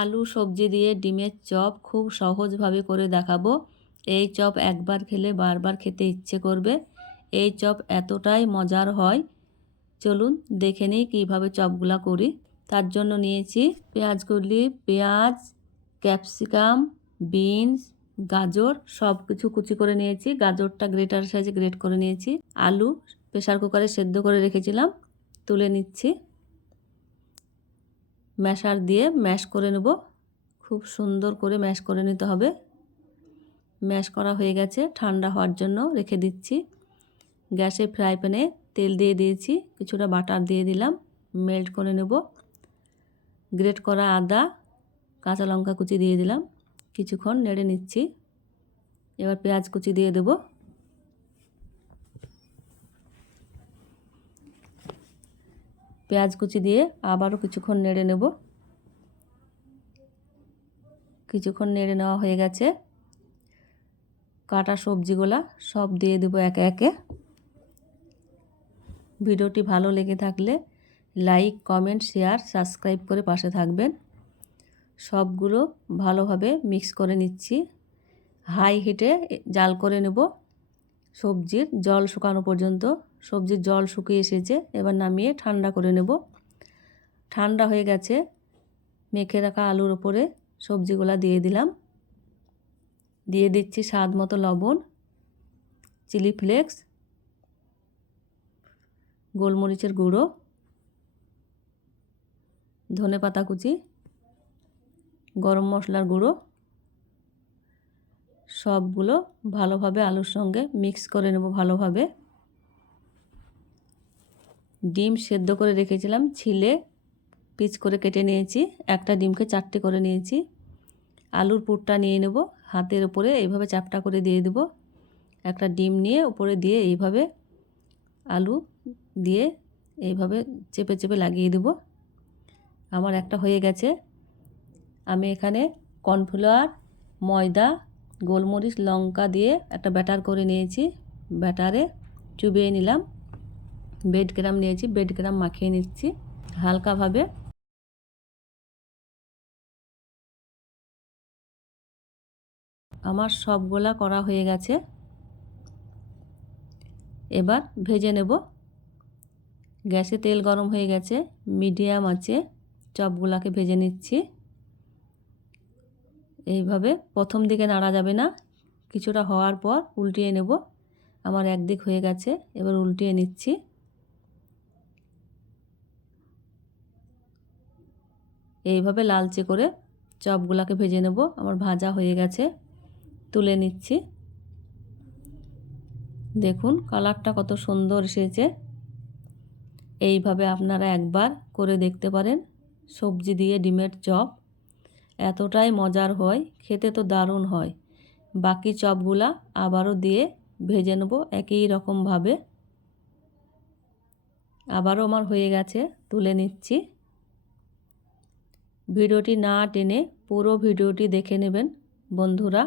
আলু সবজি দিয়ে ডিমের চপ খুব সহজভাবে করে দেখাবো। এই চপ একবার খেলে বারবার খেতে ইচ্ছে করবে। এই চপ এতটাই মজার হয়, চলুন দেখে নিই কীভাবে চপগুলা করি। তার জন্য নিয়েছি পেঁয়াজকলি, পেঁয়াজ, ক্যাপসিকাম, বিনস, গাজর সব কিছু কুচি করে নিয়েছি। গাজরটা গ্রেটার সাইজে গ্রেট করে নিয়েছি। আলু প্রেসার কুকারে সেদ্ধ করে রেখেছিলাম, তুলে নিচ্ছি। ম্যাশার দিয়ে ম্যাশ করে নেব। খুব সুন্দর করে ম্যাশ করে নিতে হবে। ম্যাশ করা হয়ে গেছে, ঠান্ডা হওয়ার জন্য রেখে দিচ্ছি। গ্যাসে ফ্রাই প্যানে তেল দিয়ে দিয়েছি, কিছুটা বাটার দিয়ে দিলাম, মেল্ট করে নেব। গ্রেট করা আদা, কাঁচা লঙ্কা কুচি দিয়ে দিলাম, কিছুক্ষণ নেড়ে নিচ্ছি। এবার পেঁয়াজ কুচি দিয়ে দেব। পেঁয়াজ কুচি দিয়ে আবারও কিছুক্ষণ নেড়ে নেব। কিছুক্ষণ নেড়ে নেওয়া হয়ে গেছে। কাটা সবজিগুলা সব দিয়ে দেব একে একে। ভিডিওটি ভালো লেগে থাকলে লাইক, কমেন্ট, শেয়ার, সাবস্ক্রাইব করে পাশে থাকবেন। সবগুলো ভালোভাবে মিক্স করে নিচ্ছি। হাই হিটে জাল করে নেব সবজির জল শুকানো পর্যন্ত। সবজির জল শুকিয়ে এসেছে, এবার নামিয়ে ঠান্ডা করে নেব। ঠান্ডা হয়ে গেছে, মেখে রাখা আলুর ওপরে সবজিগুলা দিয়ে দিলাম। দিয়ে দিচ্ছি স্বাদ মতো লবণ, চিলি ফ্লেক্স, গোলমরিচের গুঁড়ো, ধনেপাতা কুচি, গরম মশলার গুঁড়ো। সবগুলো ভালোভাবে আলুর সঙ্গে মিক্স করে নেব ভালোভাবে। ডিম সেদ্ধ করে রেখেছিলাম, ছিলে পিচ করে কেটে নিয়েছি। একটা ডিমকে 4টে করে নিয়েছি। আলুর পুরটা নিয়ে নেব, হাতের উপরে এইভাবে চাপটা করে দিয়ে দেব। একটা ডিম নিয়ে উপরে দিয়ে এইভাবে আলু দিয়ে এইভাবে চেপে চেপে লাগিয়ে দেব। আমার একটা হয়ে গেছে। আমি এখানে কর্নফ্লাওয়ার, ময়দা, গোলমরিচ, লঙ্কা দিয়ে একটা ব্যাটার করে নিয়েছি। ব্যাটারে চুবিয়ে নিলাম। ব্রেড ক্রাম নিয়েছি, ব্রেড ক্রাম মাখিয়ে নিচ্ছি হালকাভাবে। আমার সবগুলা করা হয়ে গেছে। এবার ভেজে নেব। গ্যাসে তেল গরম হয়ে গেছে, মিডিয়াম আছে চপগুলাকে ভেজে নিচ্ছি। এইভাবে প্রথম দিকে নাড়া যাবে না, কিছুটা হওয়ার পর উল্টিয়ে নেব। আমার একদিক হয়ে গেছে, এবার উল্টিয়ে নিচ্ছি। এইভাবে লালচে করে চপগুলাকে ভেজে নেব। আমার ভাজা হয়ে গেছে, তুলে নিচ্ছি। দেখুন কালারটা কত সুন্দর এসেছে। এইভাবে আপনারা একবার করে দেখতে পারেন। সবজি দিয়ে ডিমের চপ এতটাই মজার হয়, খেতে তো দারুণ হয়। বাকি চপগুলা আবারও দিয়ে ভেজে নেব একই রকমভাবে। আবারও আমার হয়ে গেছে, তুলে নিচ্ছি। ভিডিওটি না টেনে পুরো ভিডিওটি দেখে নেবেন বন্ধুরা।